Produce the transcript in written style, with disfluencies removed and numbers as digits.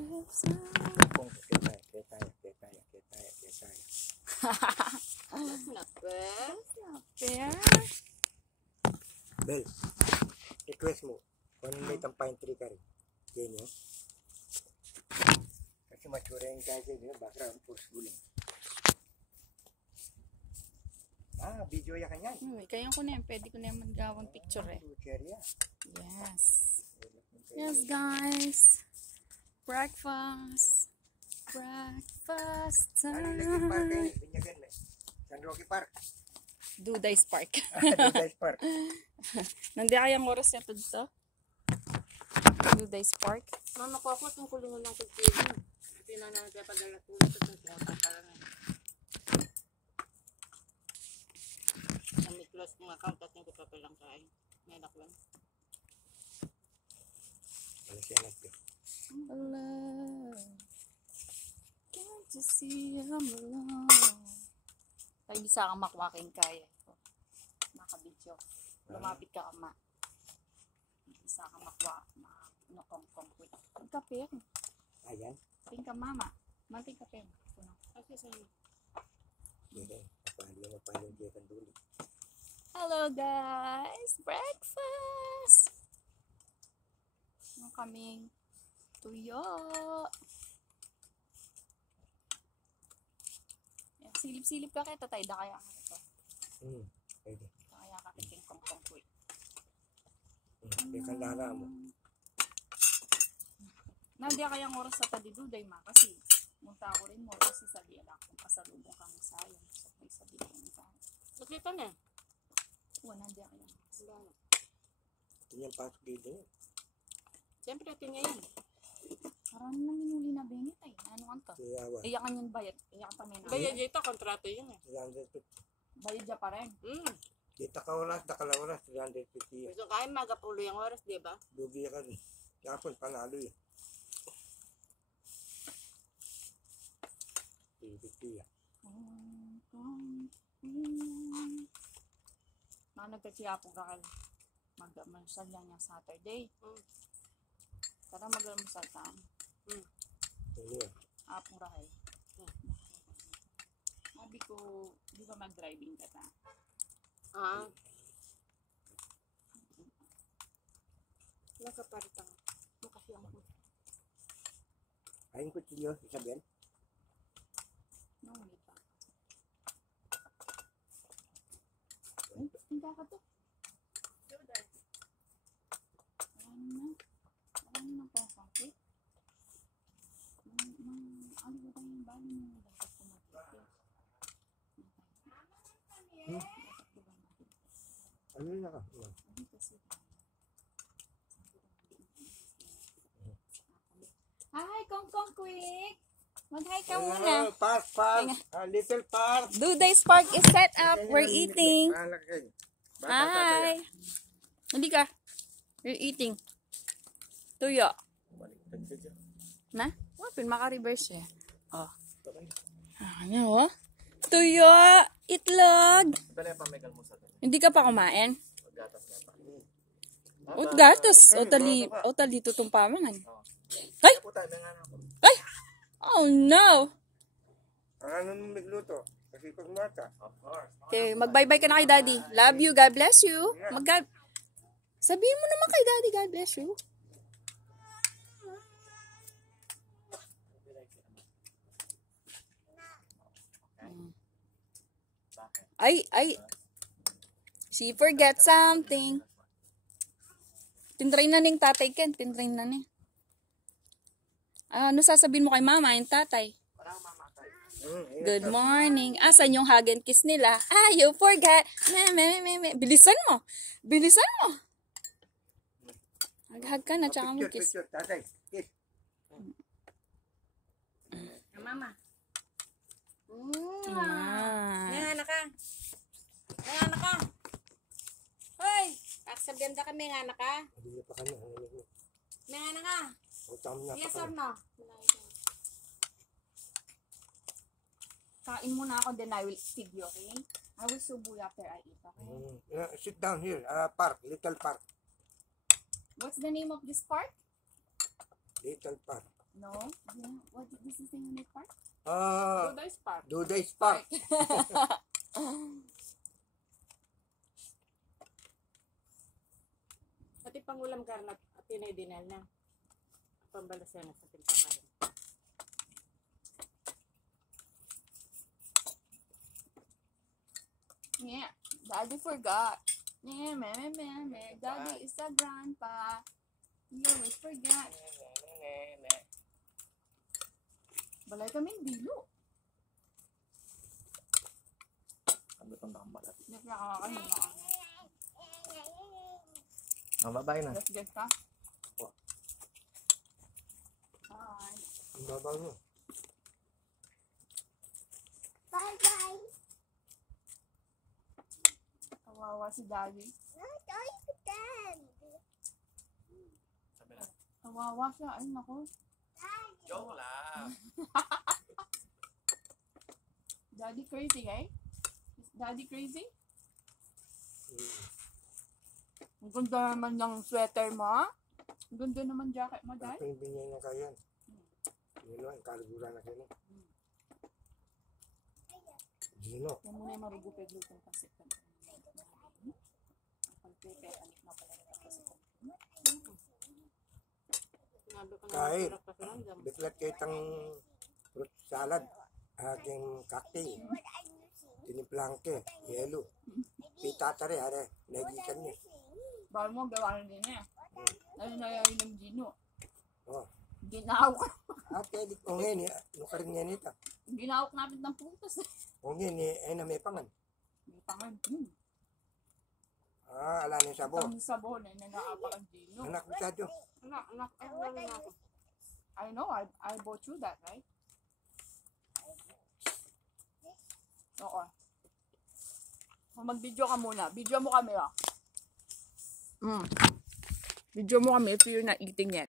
That's not fair. Not fair. Bel, request mo. Kung may tampahin 3 ka rin. Yan yun. Kasi mature yung kasi yun. Background force guling. Video ya kanyan. Kaya ko na yan. Pwede ko na yan maggawang picture eh. Yes. Yes, guys. Breakfast. Breakfast Ano naging park time. kayo? Binyagan na. San Roque Park. Duday's Park. Duday's Park. Nandi kayang oras niya to dito? Duday's Park. Mama ko ako itong kulungan ng kultino. Hindi na nagpapadala tulad at itong parang may close kong account at hindi ko pa palang kain. May anak lang. Ano siya anak yun? Alone. Can't you see I'm alone? Tayo bisa kang makwaking kaya. Makabidyo. Lumapit ka kama. Bisa kang makwa. Nakongkong ko. Pagkape. Ayan. Tingka mama. Manting kape. Kasi sa'yo. Yan. Mapahalo dyan kan duli. Hello guys! Breakfast! Ang kaming tuyo. Yan, silip-silip ka kaya tatay. Da kaya ka ito. Pwede. Kaya ka kiting kong kuy. Yan kan lara mo. Nandiya kayang oras sa tadiduday ma. Kasi munta ako rin mo. Kasi sabi ala kung pasalubong kang sayang. So may sabi ko yung sayang. Nakita na. Nandiya kayang oras. Ito niyang pasok dito yun. Siyempre, tingnan yan. Parang na minuli na bengit ay. Ano kan to? Siyawan. Iyakan yung bayad. Iyakan pa may Bayad dito, kontrato yun eh. 350. Bayad dya pa rin. Dito ka oras, dakala oras, 350 yan. Gusto kain magapulo yung oras, di ba? Lugi ka rin. Tapos panalo yun. 350 yan. Nagkasiyapong kakal. Mag-almusal lang yung Saturday. Tara mag-almusal ka. Ano yan? Apong rakay. Sabi ko, di ba mag-driving ka ta? Nakaparita nga. Makasiyang ko. Ayun ko tiyo, Isabel. No, hindi pa. Ay, hindi ka to. Marami na po ang cake. Ano ba tayong bali mo? Dapat ko mag-cake. Ano yun ka? Hi, Kong Quick! Mag-hi ka muna. Park. Little park. Duday's Park is set up. We're eating. Hi! Hindi ka. We're eating. Tuyo. Na? Wapin, maka-reverse eh. Oh. Ano oh? Tuyo! Itlog! Hindi ka pa kumain? Gatas. O tali tutong pamangan. Ay! Ay! Oh no! Ano nung nagluto? Kasi pag mata. Okay, mag-bye-bye ka na kay Daddy. Love you. God bless you. Sabihin mo naman kay Daddy, God bless you. Ay. She forget something. Tinrain na ning tatay Ken. Tinrain na ni. Ano sasabihin mo kay mama yung tatay? Good morning. Asan yung hug and kiss nila? You forgot. Bilisan mo. Hag-hug ka na, tsaka mo kiss. Picture, tatay. Kiss. Mama. Ah. May anak ka. Hoy! Sabihan ka may anak ka. Hindi pa kanya. May anak ka. Yes or no? Kain muna ako, then I will feed you, okay? I will subo you after I eat, okay? Sit down here. Park. Little park. What's the name of this park? Little park. No? Yeah. What this is the unit park? Duday Spark. Duday Spark. Pati pangulam karnat at tinay-dinal na. Pambalasyan na sa tilpakarin. Yeah. Daddy forgot. Yeah, Daddy is a grandpa. He always forget. Balay kami dilo. Ano itong balat? Nakakakahin na kami. Ang babae na. Let's get ka. Oh. Hi. Ang babaw mo. Bye-bye. Kawawa si Daddy. Kawawa siya. Ay, naku. Joke lang. Daddy crazy, eh? Is Daddy crazy? Ang ganda naman ng sweater mo, ha? Ang ganda naman jacket mo, Dad. Ako yung binyay na kayo yan. Yun ang kalagura na kayo. Gino. Yan muna yung marugupig-lupong kasi. Pagpepe, alit na pala ng kasi. Sinabi ko na Kahit. masarap pakiramdam. Biglat kayo itang fruit salad. Aking cocktail. Tiniplangke. Yelo. Pitatare. Are. Nagikan niya. Bawal mo, gawa na din eh. Ano na yung ng Gino? Oh. Ginawak. Ate, di ko ngayon. Ano ka rin yan ito? Ginawak namin ng putas eh. O ngayon, ay na may pangan. May pangan. Ala na yung sabo. Ang sabon eh, nangaapak ang Gino. Anak mo sadyo. Anak, ay wala na ako. I know, I bought you that, right? Oo. Mag-video ka muna. Video mo kami, oh. Video mo kami if you're not eating yet.